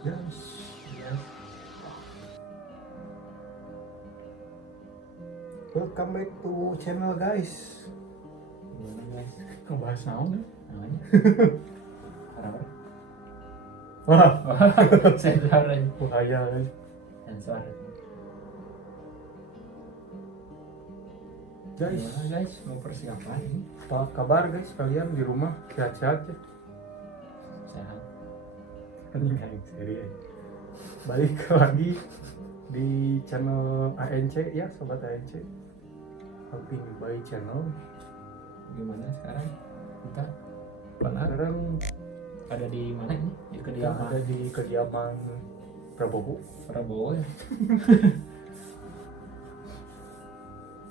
Yes, yes. Welcome back to channel guys. Gimana guys? Ngebahas naon nih? Namanya? Harapan? Wah, Sensor aja. bahaya guys. Sensor. Guys, Gimana guys? Mau persiapan ini? apa kabar guys? Kalian di rumah sehat-sehat ya? Sehat. Ini kayak seri aja. Balik lagi di channel ANC ya, sobat ANC. Helping by channel. Gimana sekarang? Kita Sekarang ada di mana ini? Di kita kediaman ada di kediaman Prabowo. Prabowo ya?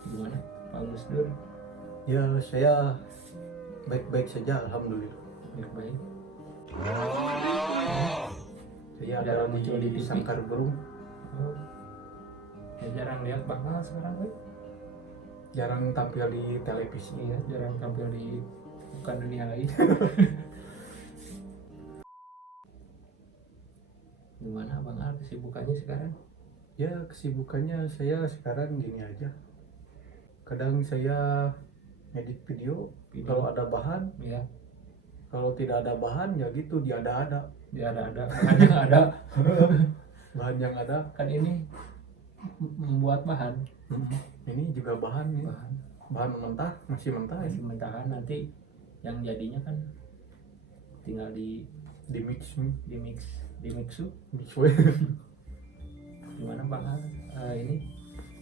Gimana? Pak Gus Dur? Ya, saya baik-baik saja, alhamdulillah. Baik-baik. Saya ada Jarang muncul di TV. Sangkar Burung. Oh. Ya jarang lihat bakal sekarang guys. Jarang tampil di televisi. Iya, jarang tampil di bukan dunia lain. Gimana Bang Al kesibukannya sekarang? Ya, kesibukannya saya sekarang gini aja. Kadang saya edit video, kalau ada bahan. Ya, Kalau tidak ada bahan ya gitu, diada-ada. dia ada bahannya nggak ada. Bahan yang ada. Kan ini membuat bahan Ini juga bahan nih. bahan Bahan mentah, masih mentah ya. masih mentahan, nanti yang jadinya kan tinggal di Di mix mix way. gimana Bang Al ini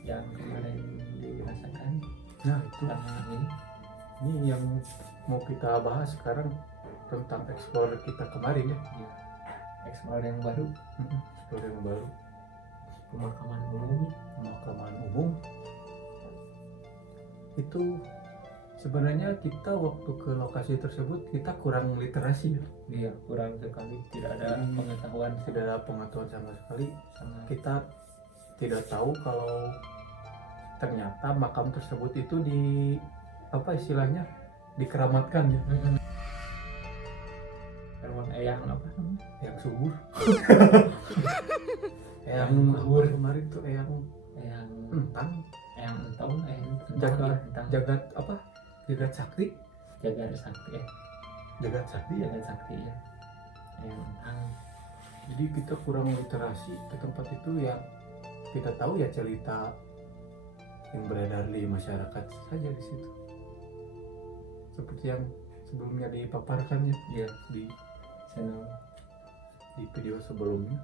yang kemarin dirasakan Nah, itu. karena Ini yang mau kita bahas sekarang tentang explore kita kemarin ya. ya, ekspor yang baru, Explore yang baru. pemakaman umum. Pemakaman umum itu sebenarnya kita waktu ke lokasi tersebut kita kurang literasi ya. Iya, kurang sekali, tidak ada pengetahuan Tidak ada pengetahuan sama sekali. sama Kita tidak tahu kalau ternyata makam tersebut itu apa istilahnya dikeramatkan ya, hewan eyang apa namanya? yang subur. Yang Subur. kemarin tuh yang Eyang entang, entong, jagat entang, jagat apa, jagat sakti, jagat sakti ya. jagat sakti ya. Jagat sakti ya. Eyang entang. Jadi kita kurang literasi ke tempat itu ya. Kita tahu ya cerita yang beredar di masyarakat saja di situ, seperti yang sebelumnya dipaparkan ya Iya, di channel video sebelumnya,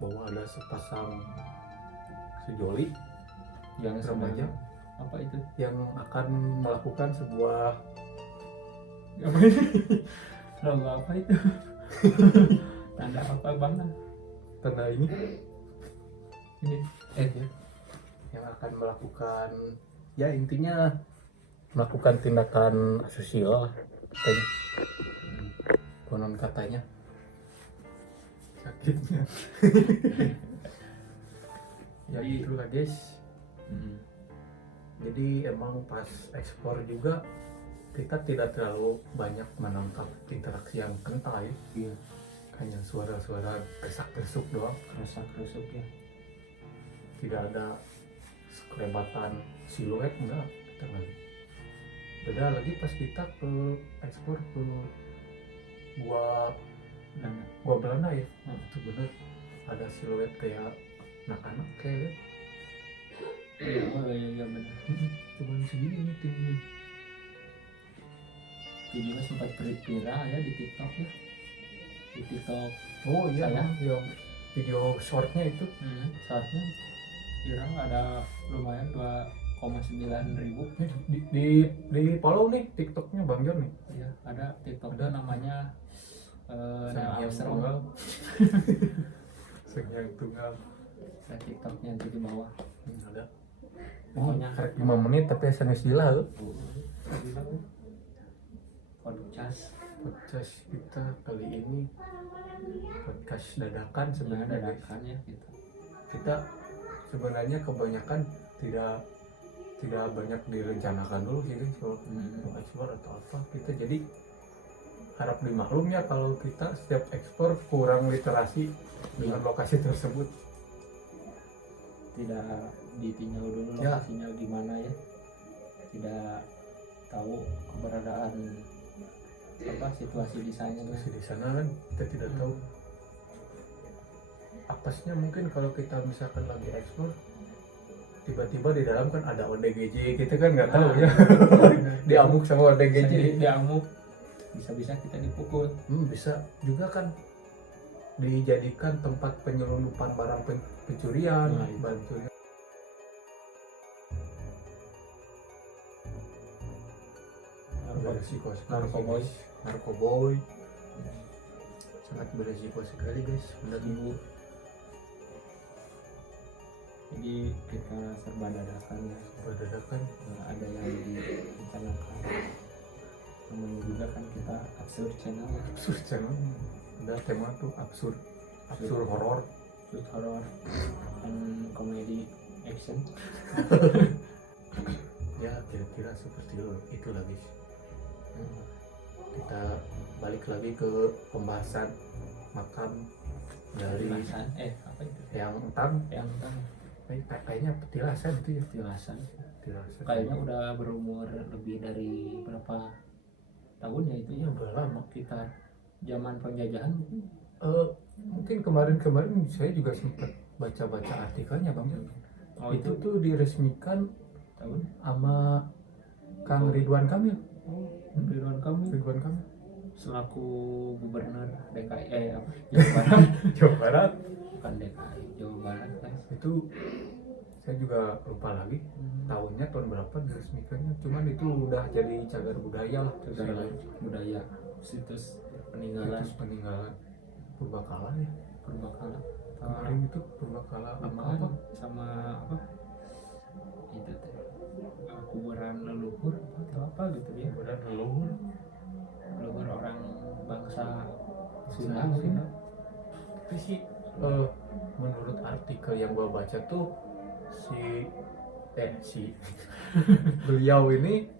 bahwa ada sepasang sejoli yang remaja apa itu? yang akan melakukan sebuah Apa ini? Logo apa itu? Tanda apa Bang? tanda ini Ini ya, yang akan melakukan ya intinya melakukan tindakan asusila lah katanya. Konon katanya sakitnya. Ya itulah guys. Jadi emang pas ekspor juga kita tidak terlalu banyak menangkap interaksi yang kental ya. Iya. Hanya suara-suara gesak-gesuk doang, Kerusak ya. tidak ada kelebatan siluet, enggak kita nggak. Beda lagi pas kita ke ekspor ke gua Belanda ya, itu bener ada siluet kayak anak-anak kayak Iya benar. cuman segini nih tingginya. Itu juga sempat viral ya di TikTok ya. Di TikTok Oh iya, Saya? yang video shortnya itu saatnya viral ada lumayan 2,9 ribu. di follow nih TikToknya Bang Jon nih. Ya, ada TikToknya namanya Neil Armstrong. Tunggal. Sengyang Tunggal. Ada TikToknya nanti di bawah. Ada. Pokoknya Karek 5 menit tapi SMS gila tuh. podcast Kita kali ini podcast dadakan sebenarnya. dadakan ya gitu. Kita sebenarnya kebanyakan tidak banyak direncanakan dulu sih kan soal mau ekspor atau apa. Kita jadi harap dimaklumnya kalau kita setiap ekspor kurang literasi dengan lokasi tersebut. Tidak ditinjau dulu Ya. lokasinya gimana ya, tidak tahu keberadaan situasi di sana. Situasi di sana kan kita tidak tahu. Apesnya mungkin kalau kita misalkan lagi ekspor tiba-tiba di dalam kan ada ODGJ, kita kan nggak tahu ya. Diamuk sama ODGJ. Diamuk, bisa kita dipukul. Bisa juga kan dijadikan tempat penyelundupan barang pencurian, barang pencurian. Beresiko sekali, narkoboy sangat beresiko sekali guys, benar ibu. Jadi kita serba dadakan ya, Berdadakan ada yang direncanakan. Namun juga kan kita absurd channel ya. absurd channel, udah tema tuh absurd horor, Absurd horror dan komedi action. ya kira-kira seperti itu lah guys. Kita balik lagi ke pembahasan makam dari Apa itu? yang entang. Kayaknya petilasan itu ya, Petilasan. petilasan Kayaknya udah berumur lebih dari berapa tahun ya itu ya, udah lama. sekitar zaman penjajahan mungkin. Mungkin kemarin saya juga sempat baca artikelnya Bang. Oh, itu tuh diresmikan tahun sama Kang Ridwan Kamil. Ridwan Kamil selaku gubernur DKI Jawa Barat. Jawa Barat. Bukan DKI, Jawa Barat kan. Itu saya juga lupa lagi tahunnya, tahun berapa diresmikannya. Cuman itu udah jadi cagar budaya lah. Cagar budaya, situs peninggalan Purbakala ya. Purbakala. Kemarin itu Purbakala apa? Sama apa? Itu teh. Kuburan leluhur atau apa gitu ya. Kuburan leluhur Orang bangsa Sunda. Tapi sih menurut artikel yang gua baca tuh si beliau ini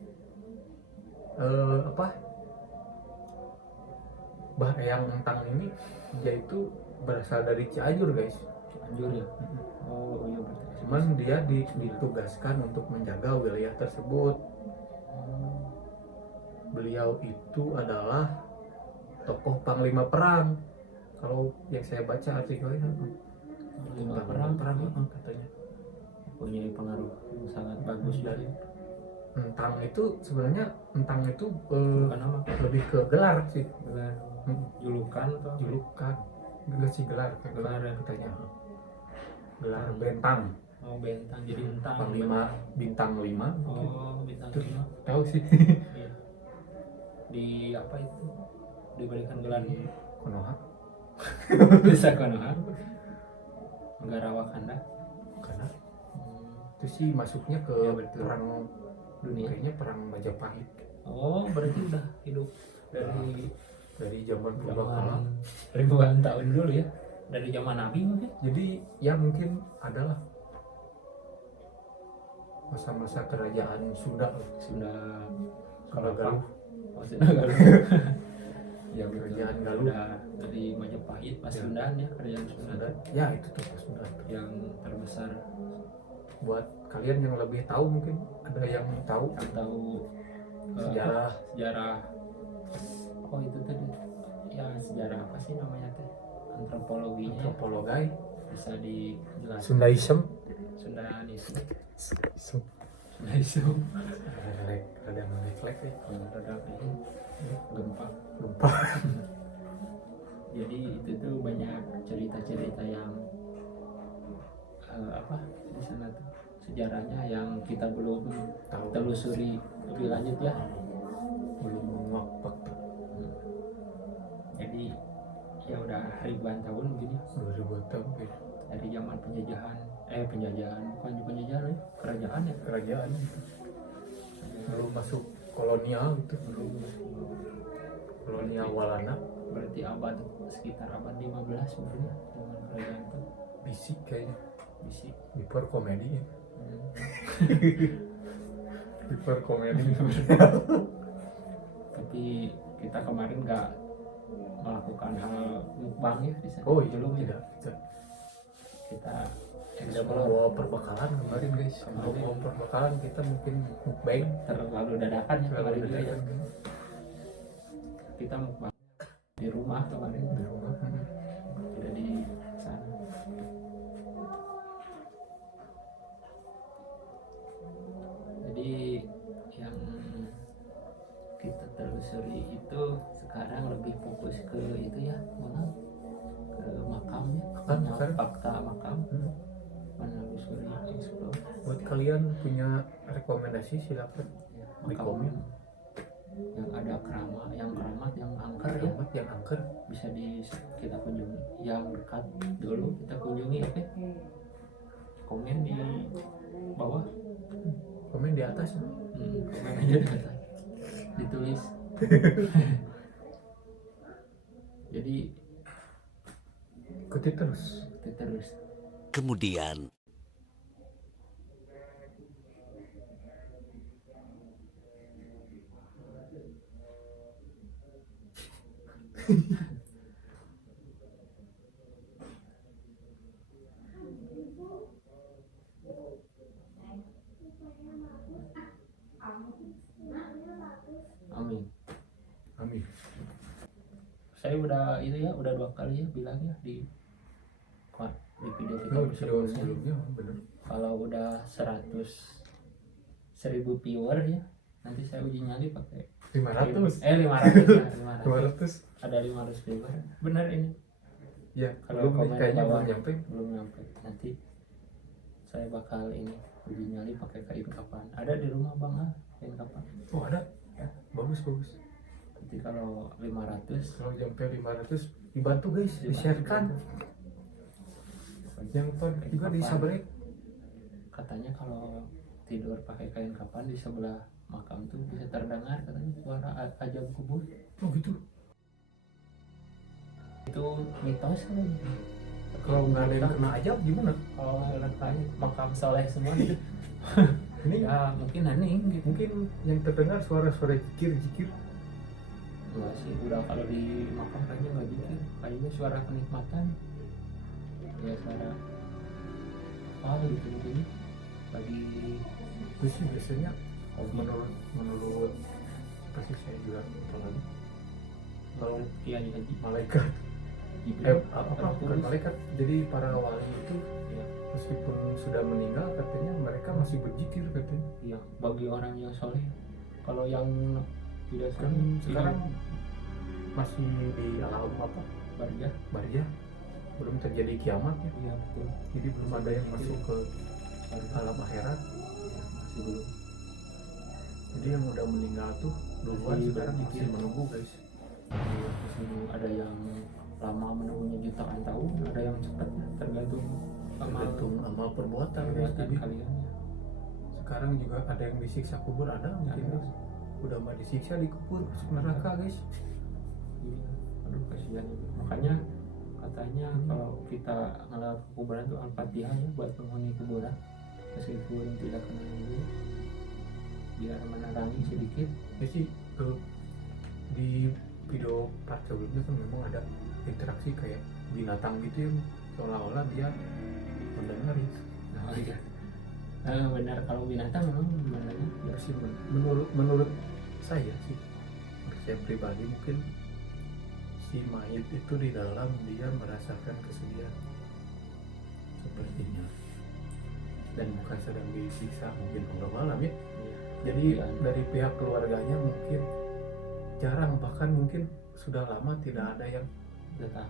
yang entang ini dia itu berasal dari Cianjur guys. Cianjur ya. Oh iya betul. Cuman dia ditugaskan untuk menjaga wilayah tersebut. Beliau itu adalah tokoh panglima perang. Kalau yang saya baca artikelnya Panglima perang katanya. Punya pengaruh yang sangat bagus dari Entang itu sebenarnya bukan apa? lebih ke gelar sih. Gelar julukan atau Julukan. Enggak sih gelar ya katanya. Gelar bentang. Oh bentang, jadi bentang. Panglima bintang 5. Oh bintang Tuh, 5. tahu sih. Iya. Di apa itu? Diberikan gelar Di Konoha. bisa Konoha. Negara Wakanda. Karena itu sih masuknya ke Ya, betul. perang Dunia. kayaknya perang Majapahit. Oh berarti udah hidup dari Zaman purbakala. ribuan tahun dulu ya, dari zaman Nabi mungkin. Jadi ya mungkin adalah masa-masa kerajaan Sunda. Kalau Galuh Oh, Sunda Galuh. Ya betul. Kerajaan Galuh. Udah dari Majapahit, Pasundan ya, kerajaan Sunda Sunda. Ya itu tuh Pasundan. yang terbesar. Buat kalian yang lebih tahu mungkin ada yang tahu Yang tahu sejarah sejarah oh itu tadi ya, sejarah apa sih namanya teh, antropologinya ya. antropologi Bisa dijelaskan. Sundaism. Sundanisme. Sun- Sundaisme. Ada melek ya. Rada ini gempa. Lupa. Jadi itu tuh banyak cerita-cerita yang apa di sana tuh sejarahnya yang kita belum Tahu. telusuri lebih lanjut ya. Belum menguak fakta. Jadi ya udah ribuan tahun begini 2000 tahun ya. dari zaman penjajahan bukan penjajahan ya, kerajaan ya, Kerajaan gitu. Belum masuk kolonial gitu. belum. Kolonial Walanda. Berarti sekitar abad 15 sebenarnya zaman kerajaan tuh Bisik kayaknya. bisik. Hyper komedi ya. Hmm. Hyper komedi. Tapi kita kemarin nggak melakukan hal mukbang ya di sana. Oh iya, belum ya. tidak. Kita Tidak explore membawa perbekalan kemarin guys. Kemarin. Kalau bawa perbekalan kita mungkin mukbang. terlalu dadakan ya Terlalu kemarin juga ya. dadakan. Kita mukbang di rumah kemarin, Di rumah. tidak di sana. Jadi yang kita telusuri itu sekarang lebih fokus ke itu ya, mana ke makamnya, Makam, kan? fakta makam, Hmm. menelusuri explore Buat kalian punya rekomendasi silakan. ya, Di makam komen. yang ada keramat, yang angker ya, Keramat yang angker. bisa kita kunjungi. Yang dekat dulu kita kunjungi, oke? Komen di bawah. Komen di atas. Komen aja di atas. Ditulis. Jadi Ikuti terus. itu terus. Kemudian Amin. Amin. Saya udah itu ya, udah 2 kali ya bilang ya di video kita Itu video sebelumnya. sebelumnya benar. Kalau udah 100.000 viewer ya, nanti saya uji nyali pakai 500. 500 ya, 500. 500. Ada 500 viewer. Benar ini. Ya, Kalau belum komen nih, kayaknya bawah belum nyampe. belum nyampe. Nanti saya bakal ini uji nyali pakai kain kapan. Ada di rumah Bang kain kapan. Oh, ada. Ya, bagus. Nanti kalau 500 Kalau sampai 500 dibantu guys, di-sharekan. Jangan lupa juga di subscribe. Katanya kalau tidur pakai kain kapan di sebelah makam tuh bisa terdengar katanya suara ajab kubur. Oh gitu. Itu mitos kan? Kalau nggak ada yang kena ajab gimana? Kalau nggak tanya makam soleh semua gitu. Ini Ya mungkin hening gitu. mungkin yang terdengar suara-suara jikir. Enggak sih, udah kalau di makam kayaknya nggak gitu. Kayaknya suara kenikmatan. Ya suara apa gitu mungkin bagi Itu sih biasanya menurut pasti saya juga lagi kalau kiai haji malaikat Jibril apa bukan malaikat, jadi para wali itu ya, meskipun sudah meninggal katanya mereka masih berzikir katanya. ya bagi orang yang soleh. Kalau yang tidak Kan soleh sekarang masih di alam apa barjah. barzah, belum terjadi kiamat ya, Iya betul. jadi belum ada yang masuk ke alam akhirat. Ya, masih belum. Jadi yang udah meninggal tuh duluan, Masih sekarang masih berzikir. menunggu guys. Masih ada yang lama menunggunya jutaan tahun, ada yang cepat ya, tergantung Tergantung amal perbuatan guys. perbuatan Jadi kalian ya. sekarang juga ada yang disiksa kubur, ada mungkin Ada. guys. Udah mah disiksa di kubur, masuk neraka guys. Iya, aduh kasihan juga. Makanya katanya kalau kita ngelawat ke kuburan tuh Al-Fatihah ya buat penghuni kuburan, meskipun tidak kenal dulu. biar menerangi sedikit. Ya sih di video part sebelumnya kan memang ada interaksi kayak binatang gitu yang seolah-olah dia mendengar itu. Oh iya. Benar, kalau binatang memang mendengarnya Ya sih menurut saya sih, menurut saya pribadi mungkin si mayit itu di dalam dia merasakan kesedihan sepertinya, dan bukan sedang disiksa mungkin Allah alam ya. Jadi Iya. dari pihak keluarganya mungkin jarang, bahkan mungkin sudah lama tidak ada yang datang.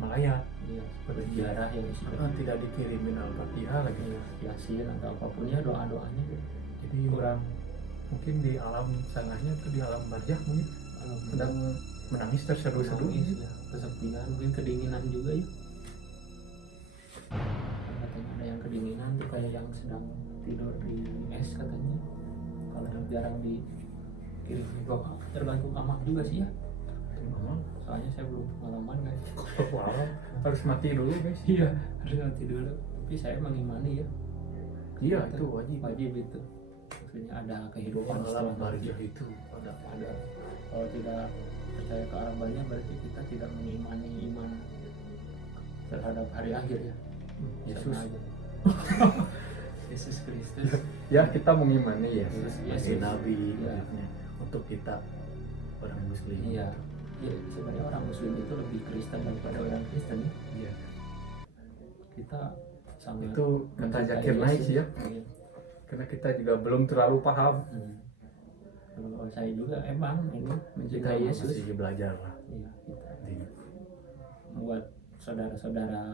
melayat, Iya, seperti berziarah yang istilahnya. tidak dikirimin al-fatihah lagi. Iya, yasin atau apapun ya, doa-doanya Jadi kurang. mungkin di alam sananya itu di alam barzakh mungkin Kalau sedang menangis terseduh-seduh menangis gitu. ya, kesepian, mungkin kedinginan juga ya. Kan katanya ada yang kedinginan tuh kayak yang sedang tidur di es katanya. Kalau yang jarang dikirim juga tergantung kamar juga sih ya. Soalnya saya belum pengalaman guys. Wow, harus mati dulu guys. Iya, harus nanti dulu. Tapi saya mengimani ya. Iya itu wajib. Wajib itu. Maksudnya ada kehidupan Alam setelah mati. barzakh itu ada. Kalau tidak percaya ke alam barzakh berarti kita tidak mengimani iman terhadap hari akhir ya. Yesus. Sama aja. Yesus Kristus. Ya kita mengimani Yesus Yesus. sebagai nabi Ya. maksudnya. Untuk kita orang muslim. Iya. Ya, sebenarnya orang muslim itu lebih Kristen daripada orang Kristen ya. Iya. Kita sangat Itu kata mencintai Zakir Naik Yesus. sih ya. Iya. Karena kita juga belum terlalu paham. Kalau saya juga emang ini Kita mencintai Yesus. masih belajar lah. Iya, kita Intinya. buat saudara-saudara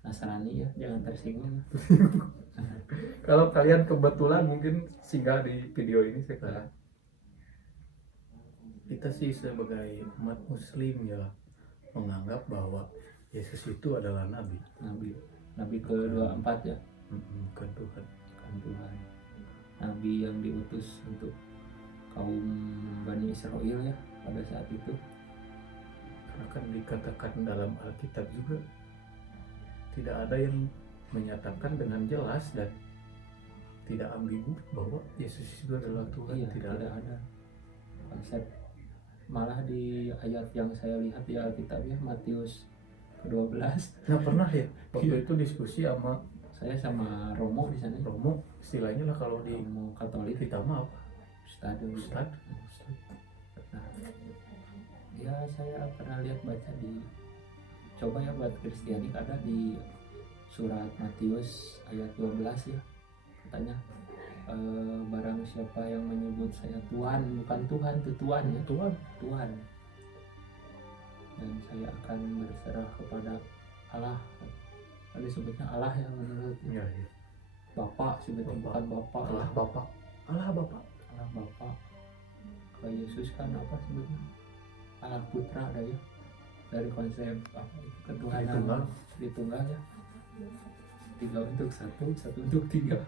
Nasrani ya, jangan tersinggung. Kalau kalian kebetulan mungkin singgah di video ini sekarang, kita sih sebagai umat muslim ya menganggap bahwa Yesus itu adalah nabi, Nabi ke-24 ya, bukan Tuhan. kan Tuhan. Nabi yang diutus untuk kaum Bani Israel ya pada saat itu. Karena kan dikatakan dalam Alkitab juga tidak ada yang menyatakan dengan jelas dan tidak ambigu bahwa Yesus itu adalah Tuhan. Iya, tidak ada. konsep. Malah di ayat yang saya lihat di Alkitab ya, Matius ke-12, Nah pernah ya waktu Iya. itu diskusi sama saya sama Romo di sana. Romo, istilahnya lah kalau di Romo Katolik, kita mah apa? Ustad. Nah, ya saya pernah lihat baca di, coba ya buat Kristiani, ada di surat Matius ayat 12 ya, katanya barang siapa yang menyebut saya Tuhan, bukan Tuhan, itu Tuhan ya, Tuhan, dan saya akan berserah kepada Allah. Ada sebutnya Allah yang menurut Iya, iya. Bapak sebetulnya, Bapak. bukan Bapak Allah ya. Bapak. Allah Bapak. Allah Bapak. Kalau Yesus kan apa sebutnya? Allah Putra ada ya. Dari konsep apa itu, ketuhanan Tritunggal ya. 3 untuk 1, 1 untuk 3.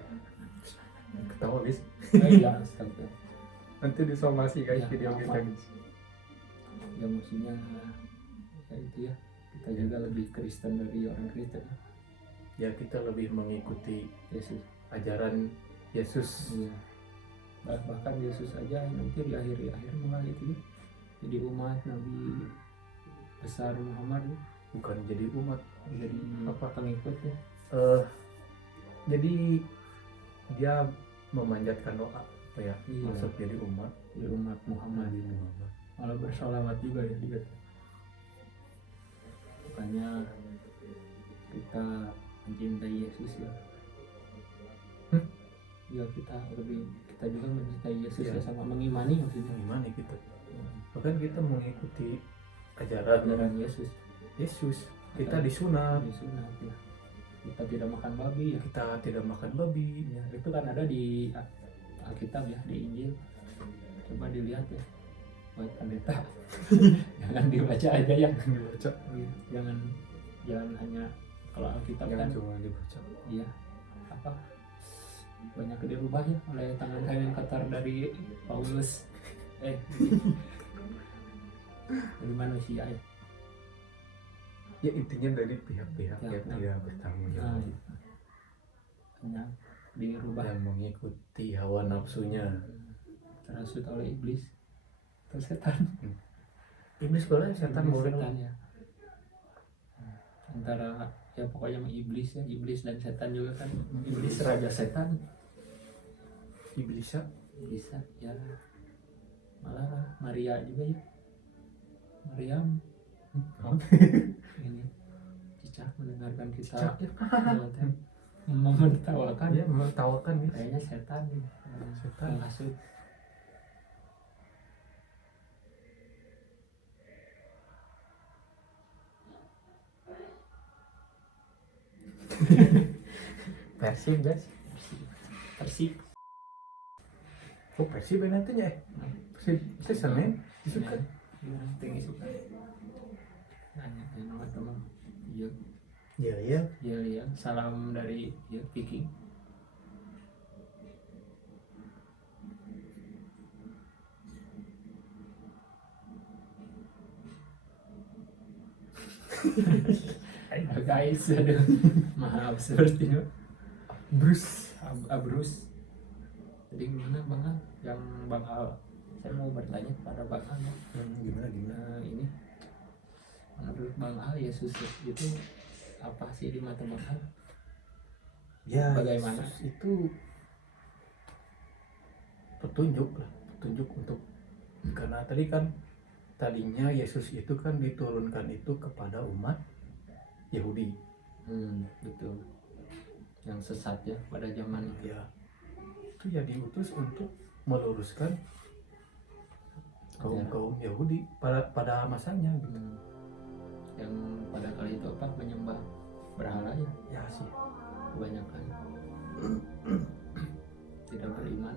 Ketawa guys. Iya, astaga. Nanti disomasi guys Ya, video maaf. kita guys. Ya maksudnya ya itu ya. Kita Ya. juga lebih Kristen dari orang Kristen ya. Ya kita lebih mengikuti Yesus. ajaran Yesus. Iya. Bahkan Yesus aja nanti di akhir mulai itu ya. Jadi umat Nabi besar Muhammad ya. Bukan jadi umat. Jadi Apa? pengikut ya. Jadi dia memanjatkan doa apa ya, Iya. masuk jadi umat Jadi umat Muhammad. Nabi Muhammad. Malah bersolawat juga ya juga. Makanya kita mencintai Yesus ya. Ya kita juga mencintai Yesus Iya. ya, sama mengimani maksudnya. Gimana kita? Bahkan kita mengikuti ajaran Ajaran Yesus. Yesus. Kita disunat. Disunat ya. Kita tidak makan babi ya. Kita tidak makan babi. Ya, itu kan ada di Alkitab ya, di Injil. Coba dilihat ya buat pendeta. Jangan dibaca aja ya. Dibaca. Jangan hanya kalau Alkitab Jangan kan cuma dibaca. iya apa banyak dirubah ya oleh tangan kanan kotor dari Paulus dari manusia ya. Ya intinya dari pihak-pihak Ya, yang nah. tidak bertanggung Nah, jawab hanya dirubah. yang mengikuti hawa nafsunya. terhasut oleh iblis atau setan. Iblis boleh, setan boleh. Setan ya. Antara ya pokoknya mah iblis ya, iblis dan setan juga kan. Iblis raja setan. Iblis ya. Bisa ya. Malah Maria juga ya. Maryam. Ini cicak mendengarkan kita. Cicak ya. Menertawakan. Dia menertawakan ya. Kayaknya setan nih. Setan. Menghasut. Persib guys. Persib. Oh Persib nantinya Persib Senin disuka. Gimana tinggi suka. Nanya nama teman. Iya. Iya iya. Iya iya. Salam dari ya Viking. Ayo guys, aduh, maaf sepertinya Bruce. abrus. Jadi gimana Bang Al? Yang Bang Al, saya mau bertanya kepada Bang Al ya. Gimana gimana? Ini menurut Bang Al Yesus itu apa sih di mata Bang Al? Ya Bagaimana? Yesus itu petunjuk lah, petunjuk untuk, karena tadinya Yesus itu kan diturunkan itu kepada umat Yahudi. Betul. Yang sesat ya pada zaman itu. Ya itu ya diutus untuk meluruskan kaum Yahudi pada masanya gitu. Yang pada kali itu apa, menyembah berhala ya, Ya sih. kebanyakan tidak beriman.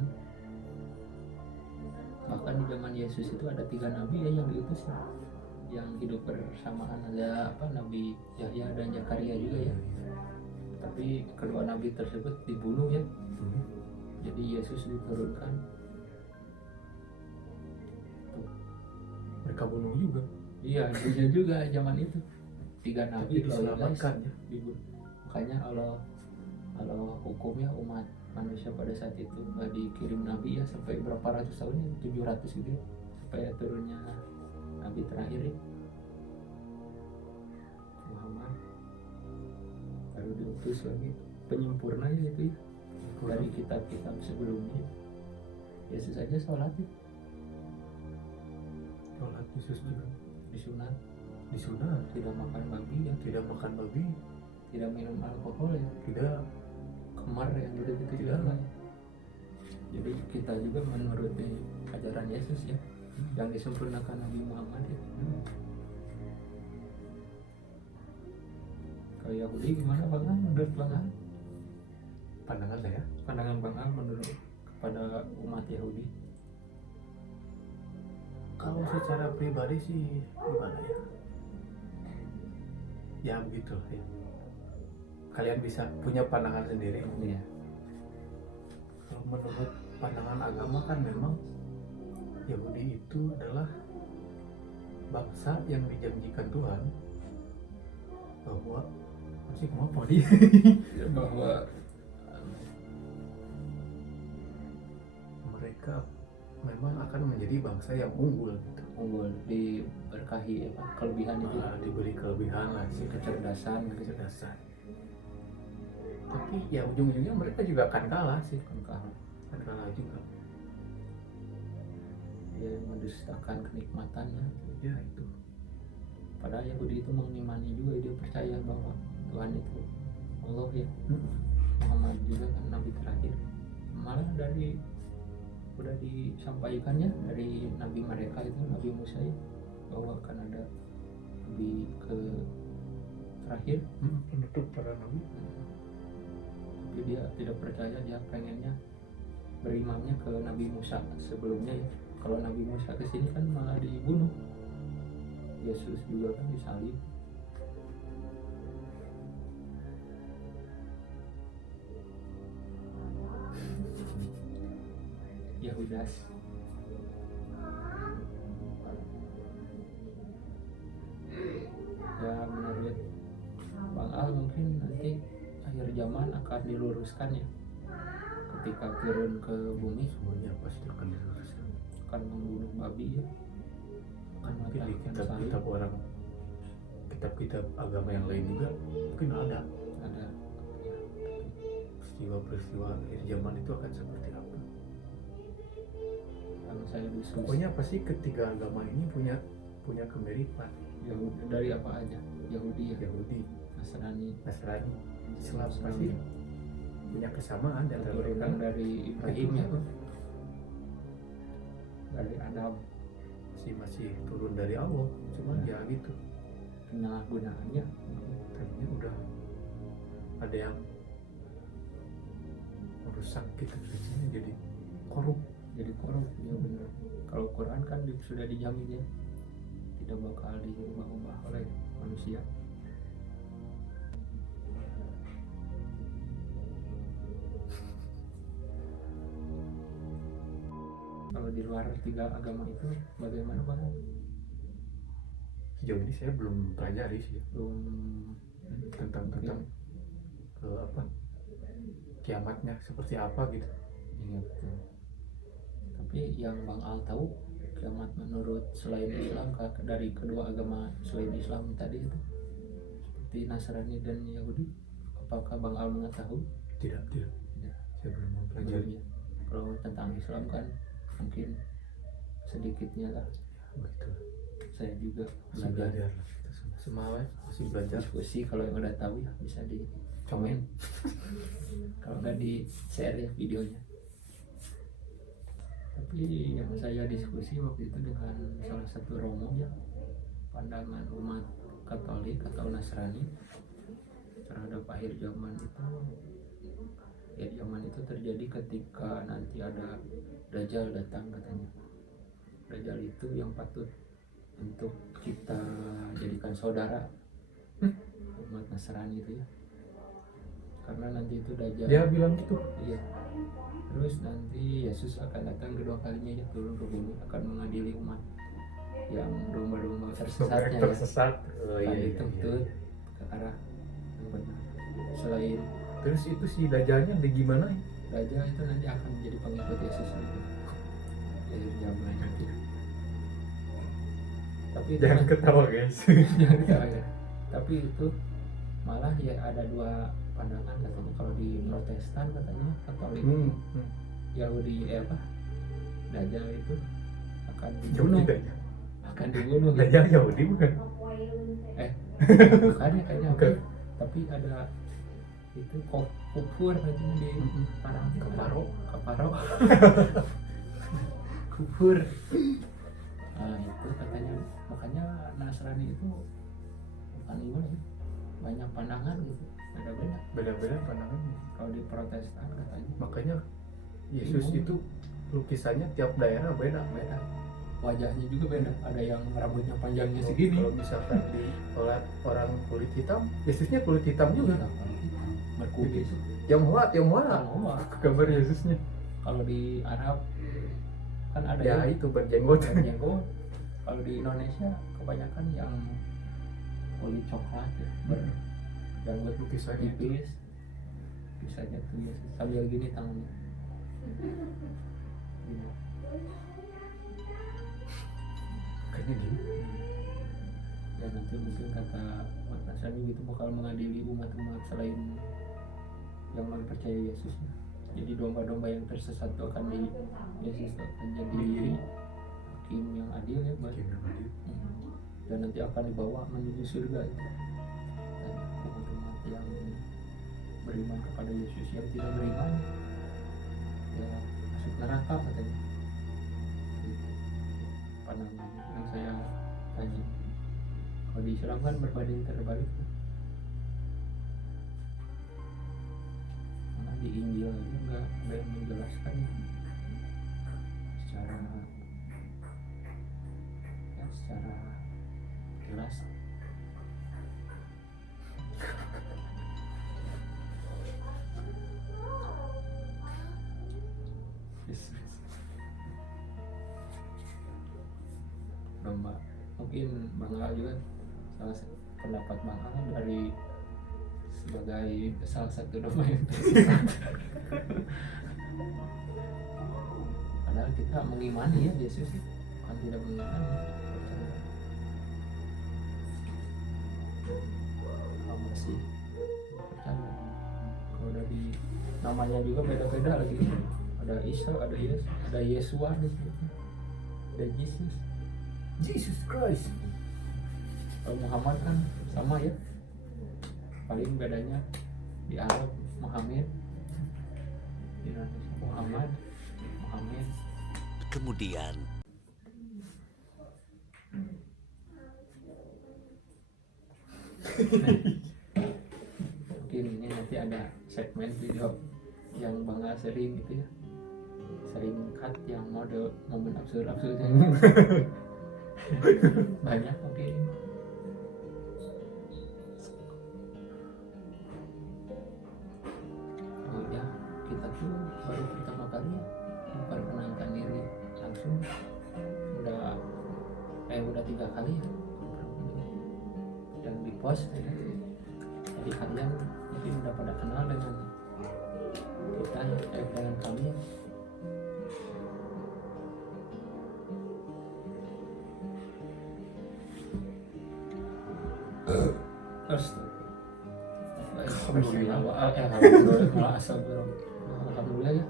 Bahkan di zaman Yesus itu ada 3 nabi ya yang diutus ya, yang hidup bersamaan. Ada apa, Nabi Yahya dan Zakaria juga ya. Tapi kedua nabi tersebut dibunuh ya. Jadi Yesus diturunkan. Mereka bunuh juga. Iya, dunia juga zaman itu 3 nabi Tapi diselamatkan ya. dibunuh. Makanya Allah hukum ya umat manusia pada saat itu nggak dikirim nabi ya sampai berapa ratus tahun ya, 700 gitu ya, sampai turunnya nabi terakhir ya, Muhammad, baru diutus lagi penyempurnanya itu ya dari kitab-kitab sebelumnya. Yesus aja sholat ya, Sholat Yesus juga disunat, disunat, tidak makan babi ya, tidak makan babi, tidak minum alkohol ya, tidak kemar yang gitu-gitu juga lah ya. Jadi kita juga menuruti ajaran Yesus ya, yang disempurnakan Nabi Muhammad ya. Kalau Yahudi gimana Bang Al? Menurut Bang Al? pandangan saya. Pandangan Bang Al menurut kepada umat Yahudi? Kalau secara pribadi sih gimana ya? Ya begitu ya. Kalian bisa punya pandangan sendiri. Iya. Kalau menurut pandangan agama kan memang Yahudi itu adalah bangsa yang dijanjikan Tuhan bahwa masih mau dia Bahwa mereka memang akan menjadi bangsa yang unggul gitu. unggul, diberkahi apa, kelebihan itu, Diberi kelebihan lah sih, kecerdasan gitu. kecerdasan. Tapi ya ujung-ujungnya mereka juga akan kalah sih, Kan akan kalah juga. ya mendustakan kenikmatannya. Ya itu. Padahal Yahudi itu mengimani juga, dia percaya bahwa Tuhan itu Allah ya. Muhammad juga kan nabi terakhir. Malah udah disampaikannya dari nabi mereka itu, Nabi Musa ya, bahwa akan ada nabi terakhir. Penutup para nabi. Tapi dia tidak percaya, dia pengennya berimamnya ke Nabi Musa sebelumnya ya. Kalau Nabi Musa kesini kan malah dibunuh. Yesus juga kan disalib. Yahudas. Ya menurut Bang Al mungkin nanti akhir zaman akan diluruskan ya, ketika turun ke bumi Semuanya pasti akan diluruskan. babi ya. Kan mungkin di Mematahkan kitab-kitab orang, kitab-kitab agama yang lain juga mungkin ada ada ya, peristiwa-peristiwa akhir zaman itu akan seperti apa. kalau saya diskusi Pokoknya pasti ketiga agama ini punya kemiripan. Yahudi dari apa aja, Yahudi ya, Yahudi, Nasrani, Nasrani, Islam pasti punya kesamaan dan keturunan dari Ibrahim ya, dari Adam. masih turun dari Allah, cuman ya gitu Penyalahgunaannya tadinya udah ada yang merusak kitab-kitabnya jadi korup. jadi korup ya benar. Kalau Quran kan sudah dijamin ya tidak bakal diubah-ubah oleh manusia. Kalau di luar tiga agama itu bagaimana Bang? Sejauh ini saya belum pelajari sih Belum tentang apa kiamatnya seperti apa gitu. ingat betul. Tapi yang Bang Al tahu kiamat menurut selain Islam dari kedua agama selain Islam tadi itu seperti Nasrani dan Yahudi, apakah Bang Al mengetahui? Tidak. Tidak. Saya belum mempelajari. Belumnya. Kalau tentang Islam kan mungkin sedikitnya lah, Begitu. saya juga Masih belajar belajar lah kita semua masih belajar. diskusi. Kalau yang udah tahu ya bisa di komen, kalau nggak di share ya videonya. Tapi yang saya diskusi waktu itu dengan salah satu romo ya, pandangan umat Katolik atau Nasrani terhadap akhir zaman itu. Akhir zaman itu terjadi ketika nanti ada Dajjal datang katanya. Dajjal itu yang patut untuk kita jadikan saudara umat Nasrani itu ya, karena nanti itu Dajjal Dia bilang gitu. iya. Terus nanti Yesus akan datang kedua kalinya ya, turun ke bumi akan mengadili umat yang domba-domba tersesatnya ya. Tersesat. Oh Kan iya. dituntut ke arah yang benar. Selain Terus itu si Dajjalnya ada gimana? Dajjal itu nanti akan menjadi pengikut Yesus nanti akhir zaman nanti. Tapi itu Jangan ketawa guys. jangan ketawa ya. Tapi itu malah ya ada dua pandangan katanya. Kalau di Protestan katanya Katolik Yahudi apa Dajjal itu akan dibunuh, akan dibunuh gitu. Dajjal Yahudi bukan? Bukan ya kayaknya Bukan. tapi ada itu kufur katanya di parang kaparo kufur. Nah itu katanya, makanya Nasrani itu bukan gimana ya, banyak pandangan gitu, Beda-beda pandangannya. kalau di Protestan katanya Makanya Yesus itu lukisannya tiap daerah beda. wajahnya juga beda, ada yang rambutnya panjangnya segini. Kalau misalkan di oleh orang kulit hitam, Yesusnya kulit hitam juga. berkumis. Tionghoa. Tionghoa. Gambar Yesusnya. Kalau di Arab kan ada Ya yang itu berjenggot. jenggot. Kalau di Indonesia kebanyakan yang kulit coklat ya, berjanggut Lukisannya itu. tipis, bisa jatuh biasa sambil gini tangannya. Gini. Kayaknya gini. Ya nanti mungkin kata umat Nasrani gitu bakal mengadili umat-umat selain yang mempercaya Yesus. Jadi domba-domba yang tersesat itu akan di Yesus akan jadi hakim yang adil ya, Bang. Dan nanti akan dibawa menuju surga itu. Dan umat-umat yang beriman kepada Yesus yang tidak beriman ya masuk neraka katanya. Gitu. Pandangan yang saya kaji. Kalau di Islam kan berbanding terbalik. Karena di Injil aja nggak ada yang menjelaskan secara jelas. Domba mungkin Bang Al juga pendapat Bang Al dari sebagai salah satu domba yang tersesat. Padahal kita mengimani ya Yesus. bukan tidak menginginkan, percaya. Kalau masih percaya, kalau dari namanya juga beda-beda lagi, ada Isa, ada Yes, ada Yesua, ada Jesus. Jesus Christ. Kalau Muhammad kan sama ya, paling bedanya di Arab Muhammad, di Indonesia Muhammad. Kemudian Mungkin ini nanti ada segmen video yang Bangga sering gitu ya, sering cut yang mode momen absurd-absurdnya banyak mungkin. Oh ya, kita tuh baru pertama kali ya memperkenalkan diri langsung, udah 3 kali ya yang di post ya. Jadi kalian mungkin udah pada kenal dengan kita ya, dengan kami ya. Terus alhamdulillah ya,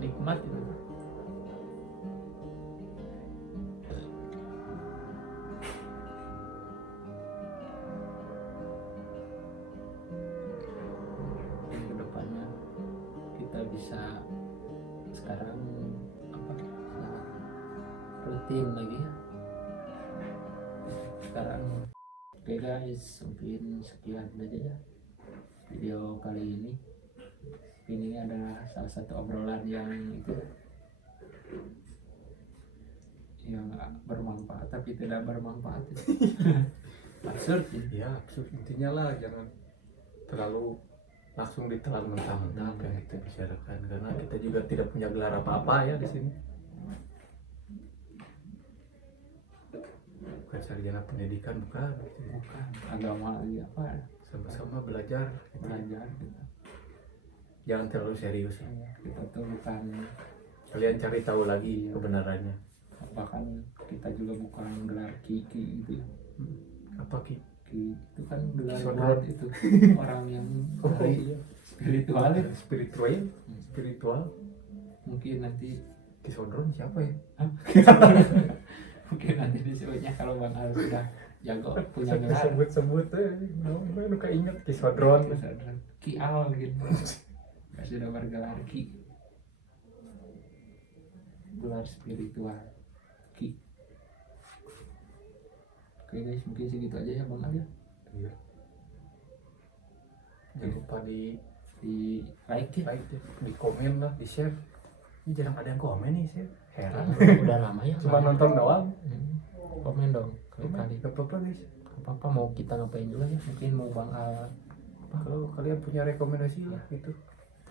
nikmat gitu. Dan kedepannya kita bisa sekarang rutin lagi ya sekarang. Oke guys, mungkin sekian aja ya video kali ini. Ini adalah salah satu obrolan yang bermanfaat tapi tidak bermanfaat. Absurd Ya absurd intinya lah, jangan terlalu langsung ditelan mentah-mentah apa yang kita bicarakan, karena kita juga tidak punya gelar apa-apa ya di sini. Bukan sarjana pendidikan, bukan agama lagi apa, sama-sama belajar gitu. gitu. Jangan terlalu serius. Kita tuh bukan, Kalian cari tahu lagi kebenarannya. bahkan kita juga bukan gelar kiki gitu ya. Apa Ki? Ki itu kan gelar Sodron. buat itu orang yang Iya. spiritual ya. Spiritual. Mungkin nanti Kisodron siapa ya? mungkin nanti disebutnya kalau Bang Al sudah jago punya gelar Sebut-sebut nu inget Kisodron. Ki Al gitu. Nggak sudah bergelar Ki, gelar spiritual Ki. Oke guys, mungkin segitu aja ya Bang Al ya. Iya. Jangan lupa di like ya. di komen lah, di share. Ini jarang ada yang komen nih, share. Heran. Udah lama ya Cuma nonton doang. komen dong kali Gak apa-apa guys. apa mau kita ngapain juga ya, mungkin mau Bang Al Kalau kalian punya rekomendasi lah gitu.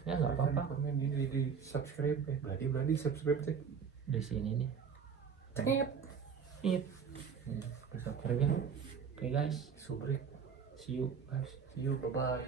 ya nggak apa-apa. Komen di subscribe ya. Berarti subscribe teh. Di sini nih Cengit. subscribe ya. Oke guys, Subrek. see you guys. See you, bye bye.